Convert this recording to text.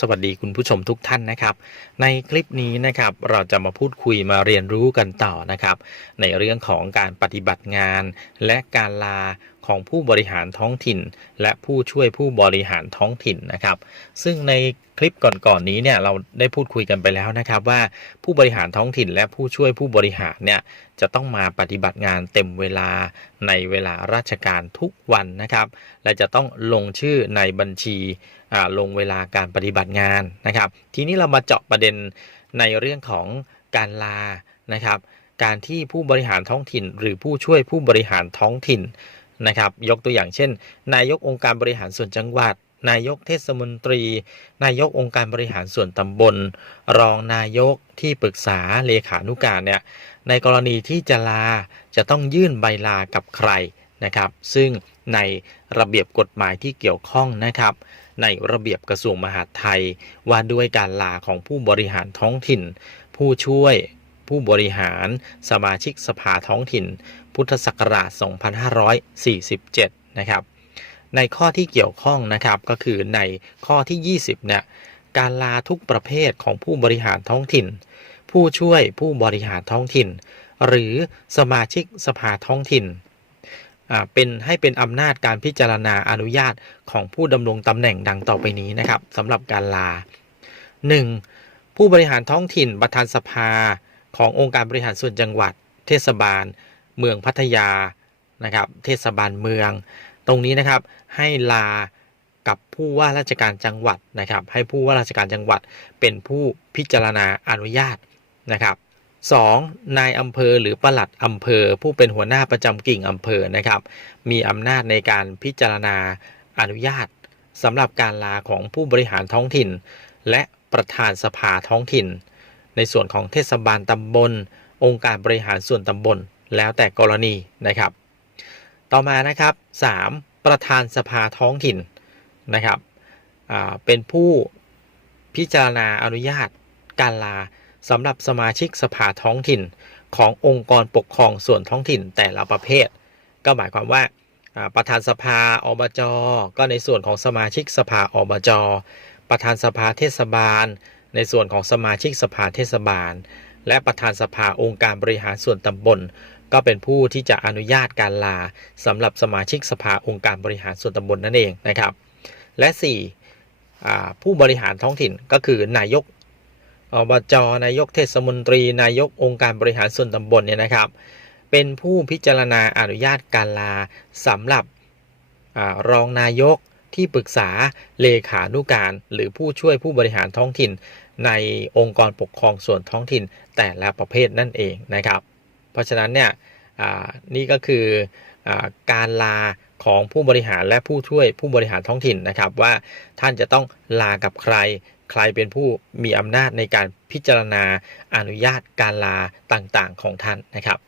สวัสดีคุณผู้ชมทุกท่านนะครับ ในคลิปนี้นะครับเราจะมาพูดคุยมาเรียนรู้กันต่อนะครับ ในเรื่องของการปฏิบัติงานและการลา ของผู้บริหารท้องถิ่น และผู้ช่วยผู้บริหารท้องถิ่นนะครับ ซึ่งในคลิปก่อนๆนี้เนี่ยเราได้พูดคุยกันไปแล้วนะครับ ว่าผู้บริหารท้องถิ่น และผู้ช่วยผู้บริหารเนี่ยจะต้องมาปฏิบัติงานเต็มเวลาในเวลาราชการทุกวันนะครับ และจะต้องลงชื่อในบัญชีลงเวลาการปฏิบัติงานนะครับ ทีนี้เรามาเจาะประเด็นในเรื่องของการลานะครับ การที่ผู้บริหารท้องถิ่น หรือผู้ช่วยผู้บริหารท้องถิ่น นะครับ ยกตัวอย่างเช่น นายกองค์การบริหารส่วนจังหวัด นายกเทศมนตรี นายกองค์การบริหารส่วนตำบล รองนายกที่ปรึกษาเลขานุการเนี่ยในกรณีที่จะลาจะต้องยื่นใบลากับใครนะครับ ซึ่งในระเบียบกฎหมายที่เกี่ยวข้องนะครับ ในระเบียบกระทรวงมหาดไทย ว่าด้วยการลาของผู้บริหารท้องถิ่น ผู้ช่วย ผู้บริหารสมาชิกสภาท้องถิ่น พุทธศักราช 2547 นะครับ ในข้อที่เกี่ยวข้องนะครับก็คือในข้อที่ 20 เนี่ย การลาทุกประเภทของผู้บริหารท้องถิ่น ผู้ช่วยผู้บริหารท้องถิ่น หรือสมาชิกสภาท้องถิ่นเป็นให้เป็นอำนาจการพิจารณาอนุญาตของผู้ดำรงตำแหน่งดังต่อไปนี้นะครับสำหรับการลา 1. ผู้บริหารท้องถิ่น ประธานสภา ขององค์การบริหารส่วนจังหวัด เทศบาล เมืองพัทยานะครับเทศบาลเมือง ตรงนี้นะครับให้ลากับผู้ว่าราชการจังหวัดนะครับ ให้ผู้ว่าราชการจังหวัดเป็นผู้พิจารณาอนุญาตนะครับ 2. นายอำเภอหรือปลัดอำเภอ ผู้เป็นหัวหน้าประจำกิ่งอำเภอนะครับ มีอำนาจในการพิจารณาอนุญาตสำหรับการลาของผู้บริหารท้องถิ่น และประธานสภาท้องถิ่น ในส่วนของเทศบาลตำบล องค์การบริหารส่วนตำบล แล้วแต่กรณีนะครับ ต่อมานะครับ 3. ประธานสภาท้องถิ่นนะครับเป็นผู้พิจารณาอนุญาตการลาสำหรับสมาชิกสภาท้องถิ่นขององค์กรปกครองส่วนท้องถิ่นแต่ละประเภท ก็หมายความว่าอ่าประธานสภาอบจ ก็ในส่วนของสมาชิกสภาอบจ ประธานสภาเทศบาล ในส่วนของสมาชิกสภาเทศบาล และประธานสภาองค์การบริหารส่วนตำบล ก็เป็นผู้ที่จะอนุญาตการลาสำหรับสมาชิกสภาองค์การบริหารส่วนตำบลนั่นเองนะครับ และ4อ่ผู้บริหารท้องถิ่นก็คือนายกอบจนายกเทศมนตรี นายกองค์การบริหารส่วนตำบลเนี่ยนะครับ เป็นผู้พิจารณาอนุญาตการลาสำหรับอรองนายกที่ปรึกษาเลขานุการ หรือผู้ช่วยผู้บริหารท้องถิ่น ในองค์กรปกครองส่วนท้องถิ่นแต่ละประเภทนั่นเองนะครับ เพราะฉะนั้นเนี่ยนี่ก็คืออการลาของผู้บริหารและผู้ช่วยผู้บริหารท้องถิ่นนะครับ ว่าท่านจะต้องลากับใคร ใครเป็นผู้มีอำนาจในการพิจารณาอนุญาตการลาต่างๆของท่านนะครับ